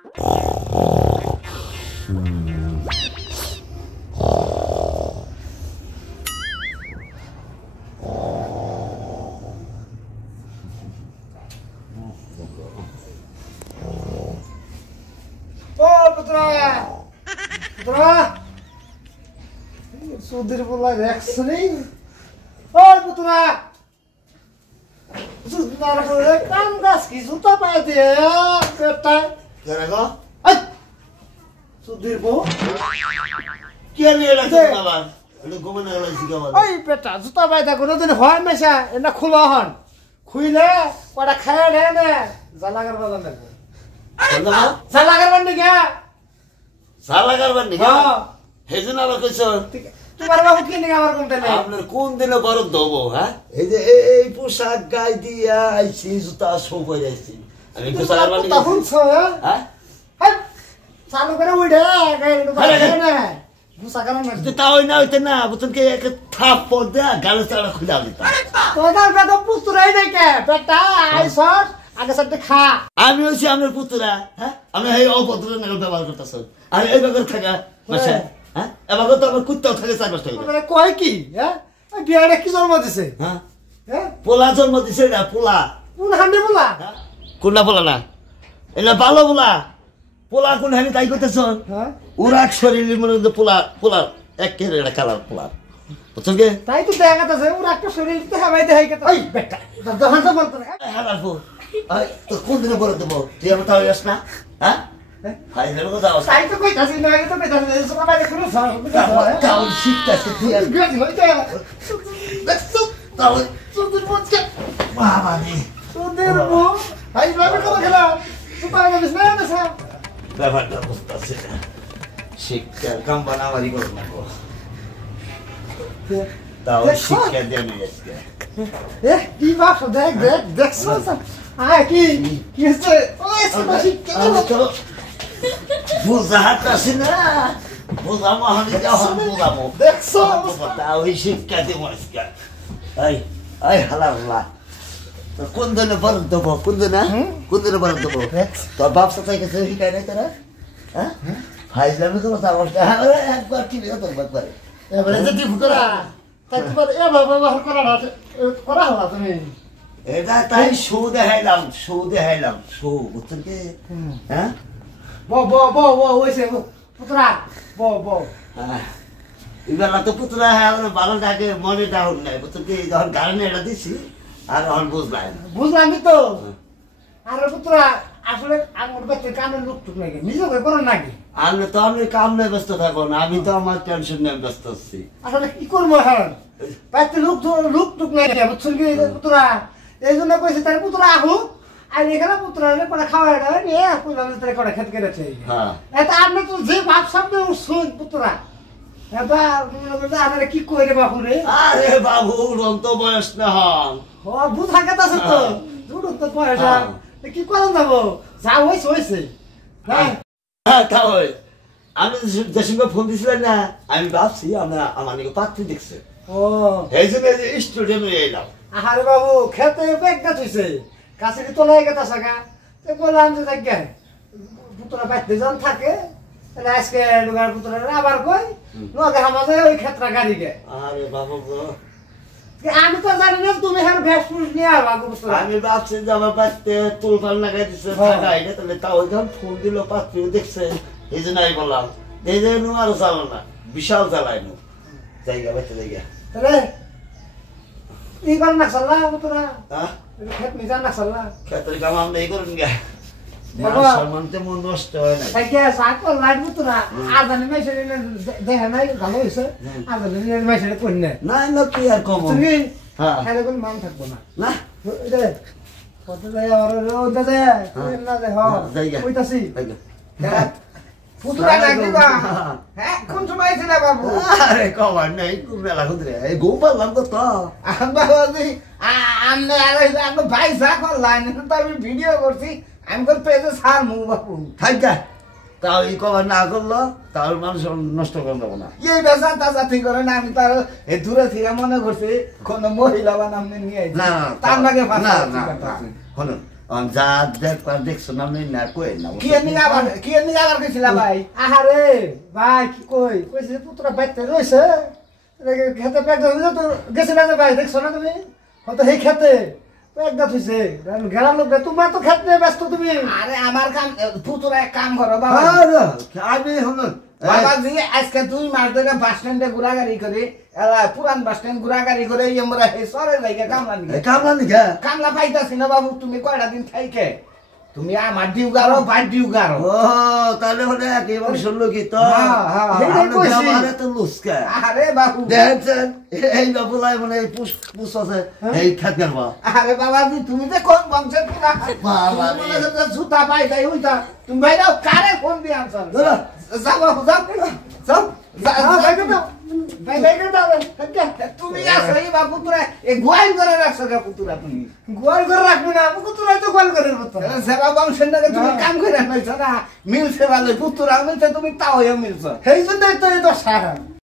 Sudir pula reaksi. Oh putra. Sudah pula kan gas kisuta apa dia? Kata. Kerago? Sudir po. Kya liye lagta baba? Lu gomana lagsi ka baba? Oi beta, juta paida kono दिन হয় মেশা এটা খোলা হন খুইলে কটা খায় রে না জ্বালা করবা না বন্ধা জ্বালা করবা না কে সালা করবার নি হ্যাঁ হেজন আবার কইছো তোমার বাবু কি নিয়ে আমার কোনটা নেই আপনার কোন দিনে বড় দেবো হ্যাঁ এই যে এই পোশাক গাই দিয়া আইছি জুতা সব হয়ে যাইছি আমি পোশাক করবার নি তখন হ্যাঁ হ্যাঁ চালু করে উড়ে গাড়ি না গুসা কারণ না তো তাও না হইতে না বুঝছেন কি এক থাপ পর দেয়া গালে চাড়া খুলে দিতাম তোদের বেটা পুত্রাই নাই কে বেটা আইসর আগে সাথে খা আমি হইছি আমার পুত্রা হ্যাঁ আমি এই অভদ্র নাগল ব্যবহার করতেছ আর এই বাগর থাকা মাসে হ্যাঁ এবার তো আমার কুত্তাও থাকে 4 মাস হইলো মানে কয় কি হ্যাঁ ওই বিয়ারে কি জন্ম দিছে হ্যাঁ হ্যাঁ পোলা জন্ম দিছে না পোলা কোন হান্ডি বলা কোনটা পোলা না এটা ভালো পোলা পোলা কোন হানি তাই করতেছ হ্যাঁ উরাক শরীরের মধ্যে পোলা পোলা একের একটা কালার পোলা বুঝছেন কি তাই তো দেখা যাচ্ছে ওর একটা শরীর তে হাবাই দেখাই কে ওই বেটা যখন তো বলতো হ্যাঁ বাবু তো কোন দিনে বলে দেবো তুই আমার তাও যাস না হ্যাঁ হাই হেলো যাও তাই তো কইতাছি না এটা কইতাছি সব বাইরে কোনো সমস্যা তাও শিখতেছে তুই আর গেছি হইতে দেখছো তাও তোদের মজকে বাবা রে তোদের মো হাই ভাবে কথা খেলা তুই পাগল বিছ না না সব ব্যাপারটা বুঝতেছে শিক্ষার কাম বানাবারি করব না গো তাও শিক্ষা দিয়ে নিয়ে আজকে এ কি বাপ দেখ দেখ দেখছো আয় কি কি হচ্ছে ওই সবাই আমি তো বুঝাতেছি না বুঝাবো আমি যখন বুঝাবো দেখছো তাও শিক্ষা দিব আজকে এই এই হালা তো কোন দিনে বরফ দেবো কোন দিনে কোন দিনে বরফ দেবো তোর বাপ সাথে কিছু শিখাই নাই তোরা হ্যাঁ ফাইজলামি তো সাহসটা একবার কি নিয়ে তোর বাপ করে এবারে যদি ফুকরা তাই তোমার এ বাবা বাবা করা হলো তুমি এটা তাই শো দেখাইলাম শো বুঝছেন কি হ্যাঁ ব ব ব ব ওইসে পুত্রা ব ব এবার তো পুত্রা হ্যাঁ ভালো ডাকে মনে ডাউন নাই বুঝছেন কি যখন গানে এটা দিছি আর এখন বুঝলাই না বুঝলামই তো আর পুত্রা আসলে আমার বাচ্চা কানের লোক টুক নাকি নিজে করে নাকি আমি তো আমি কাম নিয়ে ব্যস্ত থাকবো না আমি তো আমার টেনশন নিয়ে ব্যস্ত আছি আসলে কি করবো এখন বাচ্চা লোক টুক নাকি বুঝছেন কি পুত্রা এই জন্য কইছে তার পুত্রা আহুক আর এখানে পুত্রা করে খাওয়া দাওয়া নিয়ে পুত্রা তার করে খেতে কেটেছে হ্যাঁ এটা আপনি তো যে বাপ সামনে উঠছুন পুত্রা এবার আপনারা কি কইরে বাপু রে আরে বাবু রন্ত বয়স না হন ও বুঝা কথা আছে তো দুটো তো পয়সা কি করেন যাবো যা হয়েছে হ্যাঁ হ্যাঁ তাহলে আমি যে সঙ্গে ফোন দিছিলাম না আমি ভাবছি আমরা আমার নাকি পাত্রী দেখছে ও এই জন্য স্টুডিয়ামে এলাম আরে বাবু খেতে ব্যাগটা থইছে কাছে কি তোলাই গেতা সাগা তো বললাম যে জায়গা পুত্রা বাইতে জন থাকে তাহলে আজকে লুগার পুত্রা আবার কই নগে আমাদের ওই ক্ষেত্রা গাড়ি গে আরে বাবু গো আমি তো জানি না তুমি হ্যাঁ ভেসপুস নিয়ে আবার পুত্রা আমি ভাবছি যে আমার বাড়িতে তুলফাল লাগাই দিচ্ছে থাকা এটা তাহলে তাও যখন ফোন দিল পাত্রী দেখছে এই জন্য আমি বললাম এই যে নু আরো চালো না বিশাল জ্বালাই নু জায়গা বাইতে জায়গা তাহলে এই বার না সাল্লা পুত্রা হ্যাঁ খেত নিজান না সাল্লা ক্ষেত্রে কাম আমরা এই করুন গে বাবা। সম্মান তেমন নষ্ট হয় না তাইকে সাকল লাইট পুত্রা আর জানি মেসে দেখে নাই ভালো হইছে আর জানি মেসে কোন না না না কি আর কম তুমি হ্যাঁ খালি কোন মান থাকবো না না রে কত যায় আর ওটা যায় না যায় হ্যাঁ জায়গা কইতাছি জায়গা পুত্রা ডাকিবা হ্যাঁ কোন সময় ছিল বাবু আরে কবার নাই মেলা খুদরে এই গোপাল নাম তো বাবাজি আমনে আর আমনে ভাই সাকল লাইন তো আমি ভিডিও করছি আমি কল পেজে সার মু বাবু থাকা তাও এই কবার না করলো তাহলে মানুষ নষ্ট করে দেবো না এই বেসা তাজা ঠিক করে না আমি তার এ দূরে থেকে মনে করছি কোন মহিলা বা নাম নিয়ে না তার লাগে না না শুনুন যা দেখছো না না কই না কি এমনি আবার কইছিলা ভাই আহারে ভাই কি কইছে পুত্রা বাইতে রইছে খেতে পেট ধরে তো গেছে না ভাই দেখছো না তুমি হয়তো এই খেতে পেট দাঁত হইছে গেলাম লোক তোমার তো খেতে নিয়ে ব্যস্ত তুমি আরে আমার কাম পুতুরা এক কাম করো বাবা আমি হলো বাবাজি আজকে 2 মাস ধরে বাস স্ট্যান্ডে ঘোরাঘুরি করে পুরান বাস স্ট্যান্ড ঘোরাঘুরি করে আমরা হে সরে যাইগে কামলা নিকা কামলা পাইতাছি না বাবু তুমি কয়টা দিন থাইকে তুমি আমার ডিউ গারো বাই ডিউ গারো ও তাহলে হলে একই বংশের লোকই তো আমারে তো লুস্কা আরে বাবু দেখছেন এই বাবুলাই মানে পুষ আছে এই খাত করবা আরে বাবাজি তুমি তো কোন বংশের পুরা বাবা বলে যে জুতা পাই তাই হইতা তুমি ভাইরাও কারে ফোন দিয়ে আনছার যাও বাবু যাও তুমি আসো এই বাবু পুরা এই গোয়াল করে রাখছো গা পুতুরা তুমি গোয়াল করে রাখবি না পুতুরাই তো গোয়াল করে মতো সেবা বংশের নাকি তুমি কাম করে নাইছো না মিলছে ভালো পুতুরা মিলছে তুমি তাও মিলছো সেই জন্যই তো এই দশা